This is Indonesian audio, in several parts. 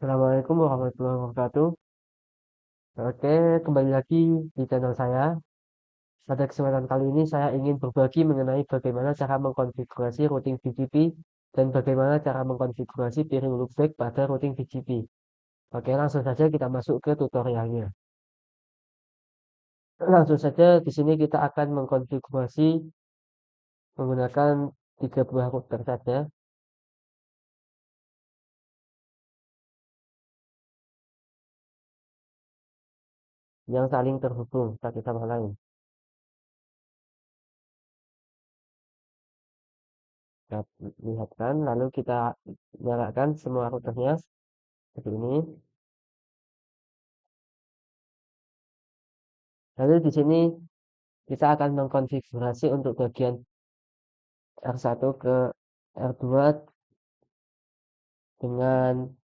Assalamualaikum warahmatullahi wabarakatuh. Oke, kembali lagi di channel saya. Pada kesempatan kali ini saya ingin berbagi mengenai bagaimana cara mengkonfigurasi routing BGP dan bagaimana cara mengkonfigurasi piring loopback pada routing BGP. Oke, langsung saja kita masuk ke tutorialnya. Langsung saja di sini kita akan mengkonfigurasi menggunakan tiga buah router saja yang saling terhubung satu sama lain. Kita lihatkan, lalu kita nyalakan semua routernya seperti ini. Lalu di sini kita akan mengkonfigurasi untuk bagian R1 ke R2 dengan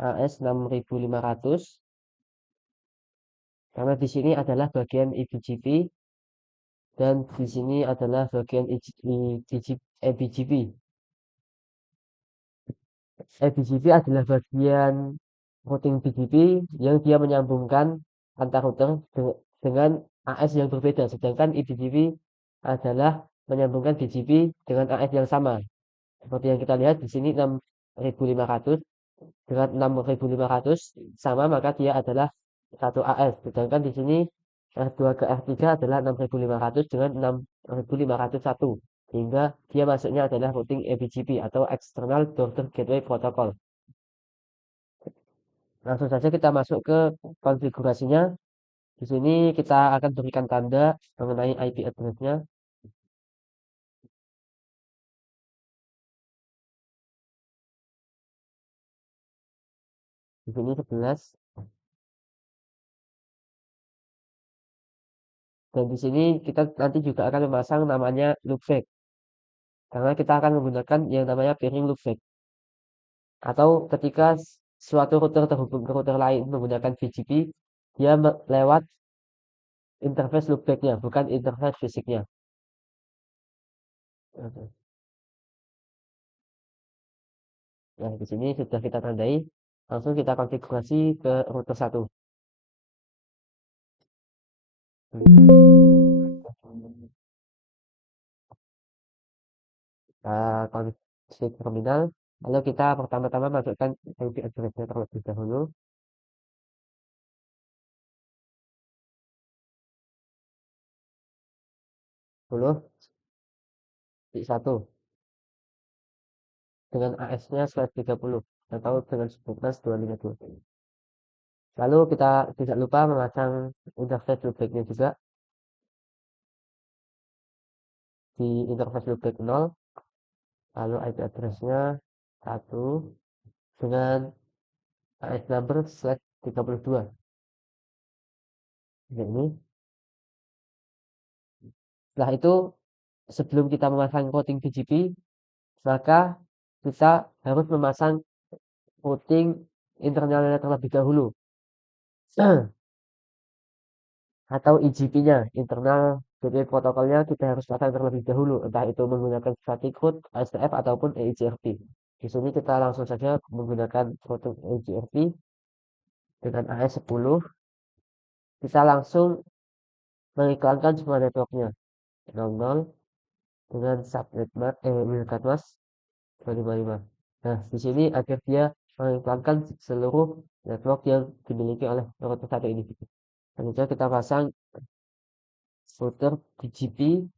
AS 6500 karena di sini adalah bagian eBGP dan di sini adalah bagian eBGP. eBGP adalah bagian routing BGP yang dia menyambungkan antar router dengan AS yang berbeda, sedangkan eBGP adalah menyambungkan BGP dengan AS yang sama. Seperti yang kita lihat di sini 6500 dengan 6500 sama, maka dia adalah satu AS. Sedangkan di sini R2 ke R3 adalah 6500 dengan 6501. Sehingga dia masuknya adalah routing eBGP atau External Border Gateway Protocol. Langsung saja kita masuk ke konfigurasinya. Di sini kita akan berikan tanda mengenai IP address-nya. Di sini 11. Dan di sini kita nanti juga akan memasang namanya loopback. Karena kita akan menggunakan yang namanya peering loopback. Atau ketika suatu router terhubung ke router lain menggunakan BGP, dia lewat interface loopbacknya, bukan interface fisiknya. Oke. Nah, di sini sudah kita tandai. Langsung kita konfigurasi ke router 1. Kita konfig terminal. Lalu kita pertama-tama masukkan IP address-nya terlebih dahulu. 10.1 dengan AS-nya /30 atau dengan subnetmas 252. Lalu kita tidak lupa memasang interface loopback-nya juga di interface loopback 0. Lalu IP address-nya 1 dengan AS number /32. Ini. Setelah itu, sebelum kita memasang routing BGP, maka kita harus memasang routing internalnya terlebih dahulu. Atau IGP-nya, internal gateway protokolnya kita harus pasang terlebih dahulu, entah itu menggunakan static route, ASTF ataupun EIGRP. Di sini kita langsung saja menggunakan routing EIGRP dengan AS10. Kita langsung mengiklankan semua networknya 00 dengan subnet wildcard 255. Nah, di sini agar dia mengiklankan seluruh network yang dimiliki oleh router 1 ini. Selanjutnya kita pasang router BGP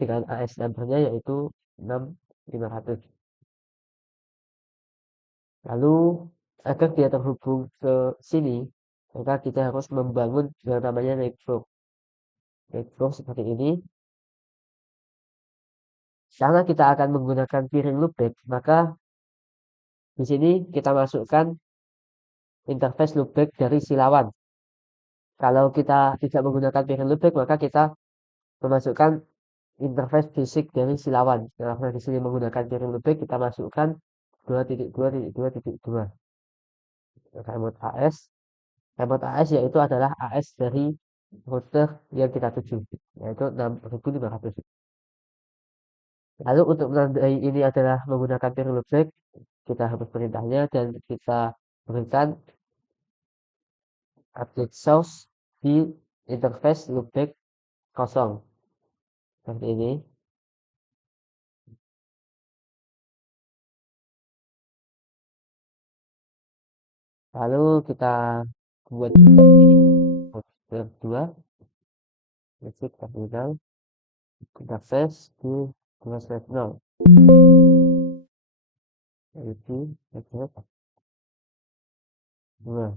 dengan AS number-nya yaitu 6500. Lalu agar dia terhubung ke sini, maka kita harus membangun yang namanya network. Network seperti ini. Karena kita akan menggunakan piring loopback, maka di sini kita masukkan interface loopback dari silawan. Kalau kita tidak menggunakan piring loopback, maka kita memasukkan interface fisik dari silawan. Karena di sini menggunakan piring loopback, kita masukkan 2.2.2.2. Remote AS. Remote AS yaitu adalah AS dari router yang kita tuju, yaitu 6500. Lalu untuk menandai ini adalah menggunakan pairing loopback, kita hapus perintahnya dan kita berikan update source di interface loopback kosong seperti ini. Lalu kita buat juga di folder 2 basic terminal interface di 2/0 yaitu objek 2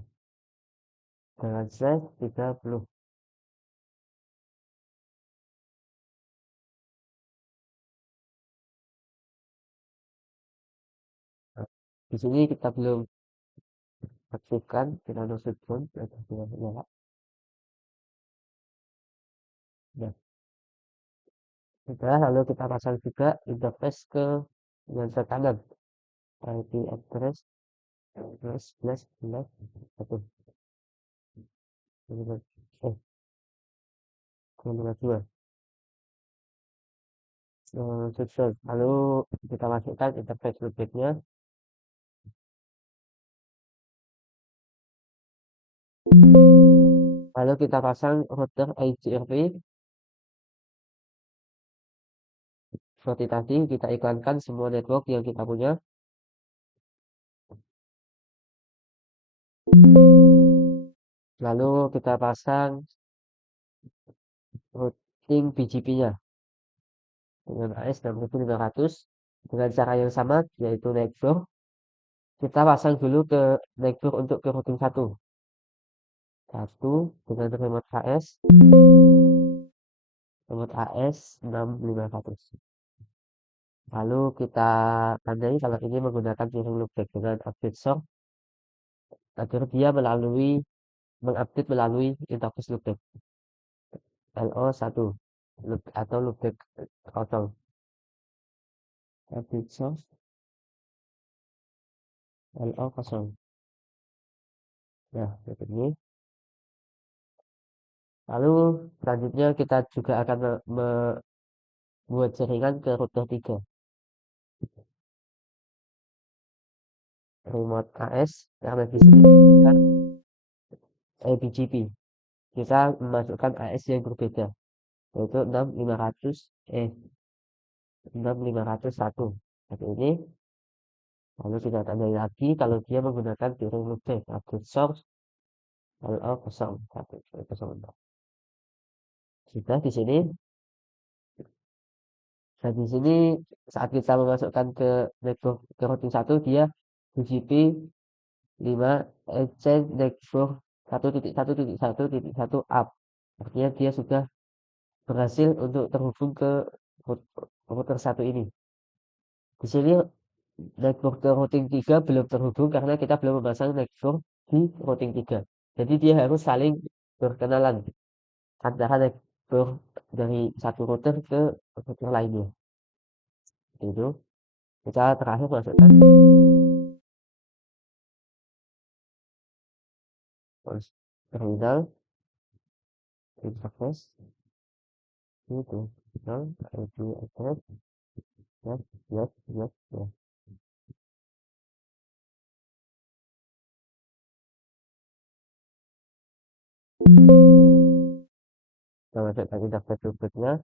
dengan slash 30. Nah, di sini kita belum aktifkan Tirano Switchboard atau sudah nyala. Nah, sudah lalu kita pasang juga interface ke lensa kanan IP address 11 satu eh 2 switchboard. Lalu kita masukkan interface loopbacknya. Lalu kita pasang router IGRP seperti tadi, kita iklankan semua network yang kita punya. Lalu kita pasang routing BGP-nya dengan AS 6500 dengan cara yang sama, yaitu network. Kita pasang dulu ke network untuk ke routing 1 dengan remote AS 6500. Lalu kita tandai kalau ini menggunakan pairing loopback dengan update source agar dia mengupdate melalui interface loopback LO1 atau loopback kosong. Update source LO kosong. Nah, seperti ini. Lalu selanjutnya kita juga akan membuat jaringan ke router 3 remote AS karena di sini kan IPGP. Kita memasukkan AS yang berbeda yaitu 65001 seperti ini. Lalu kita tandai lagi kalau dia menggunakan pairing loopback update source LO01. Sudah di sini. Dan di sini saat kita memasukkan ke network ke routing 1 dia BGP 5 exchange network 1.1.1.1 up. Artinya dia sudah berhasil untuk terhubung ke router 1 ini. Di sini network ke routing 3 belum terhubung karena kita belum memasang network di routing 3. Jadi dia harus saling berkenalan antara network dari satu router ke router lainnya. Itu kita terakhir masukkan terminal interface itu terminal IP address yes yes yes yes. Kita masukkan interface berikutnya.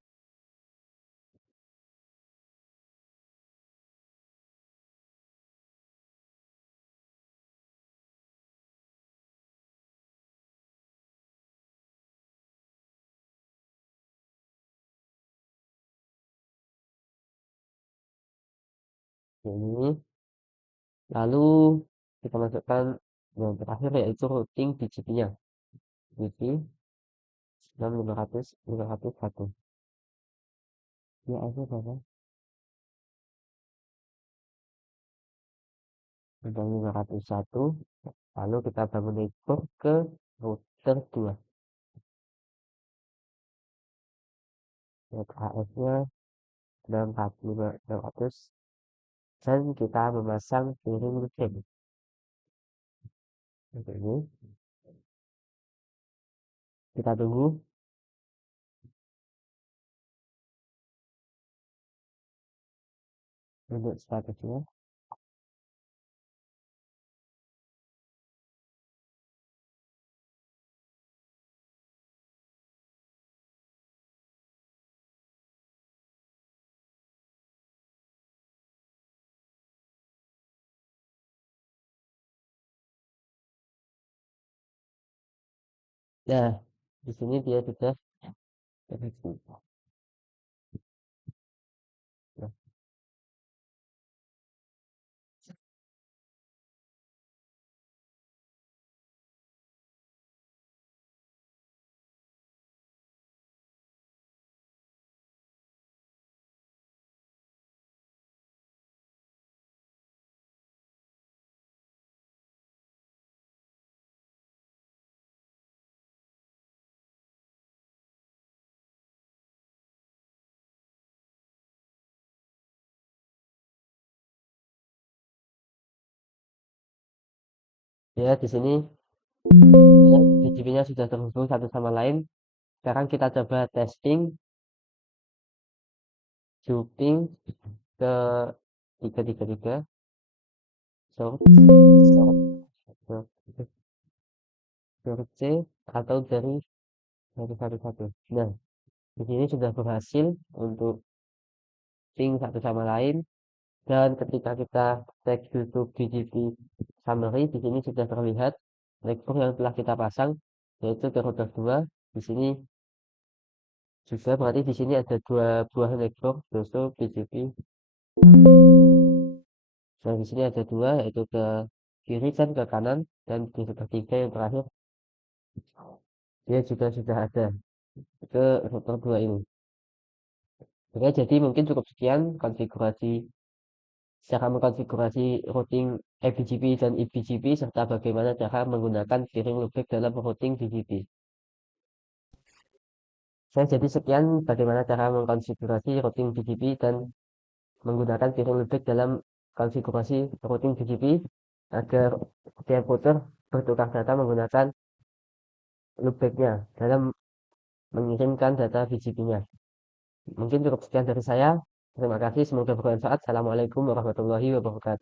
Ini lalu kita masukkan yang terakhir yaitu routing BGP-nya BGP 6500 ya ada berapa 501. Lalu kita bangun network ke router 2 AS-nya 600 dan kita memasang pairing loopback ini. Kita tunggu. untuk statusnya. Nah, di sini dia sudah terhubung. Nah, ya di sini BGP-nya sudah terhubung satu sama lain. Sekarang kita coba testing, looping ke 333 source, source, source C atau dari 111. Nah, di sini sudah berhasil untuk ping satu sama lain. Dan ketika kita cek YouTube BGP summary, di sini sudah terlihat network yang telah kita pasang, yaitu ke router 2. Di sini juga berarti di sini ada dua buah network doso BGP. Nah, di sini ada dua, yaitu ke kiri dan ke kanan, dan di router 3 yang terakhir dia juga sudah ada ke router 2 ini. Oke, jadi mungkin cukup sekian konfigurasi cara mengkonfigurasi routing eBGP dan eBGP serta bagaimana cara menggunakan peering loopback dalam routing BGP. Jadi sekian bagaimana cara mengkonfigurasi routing BGP dan menggunakan peering loopback dalam konfigurasi routing BGP agar setiap router bertukar data menggunakan loopbacknya dalam mengirimkan data BGP-nya. Mungkin cukup sekian dari saya. Terima kasih, semoga bermanfaat. Assalamualaikum warahmatullahi wabarakatuh.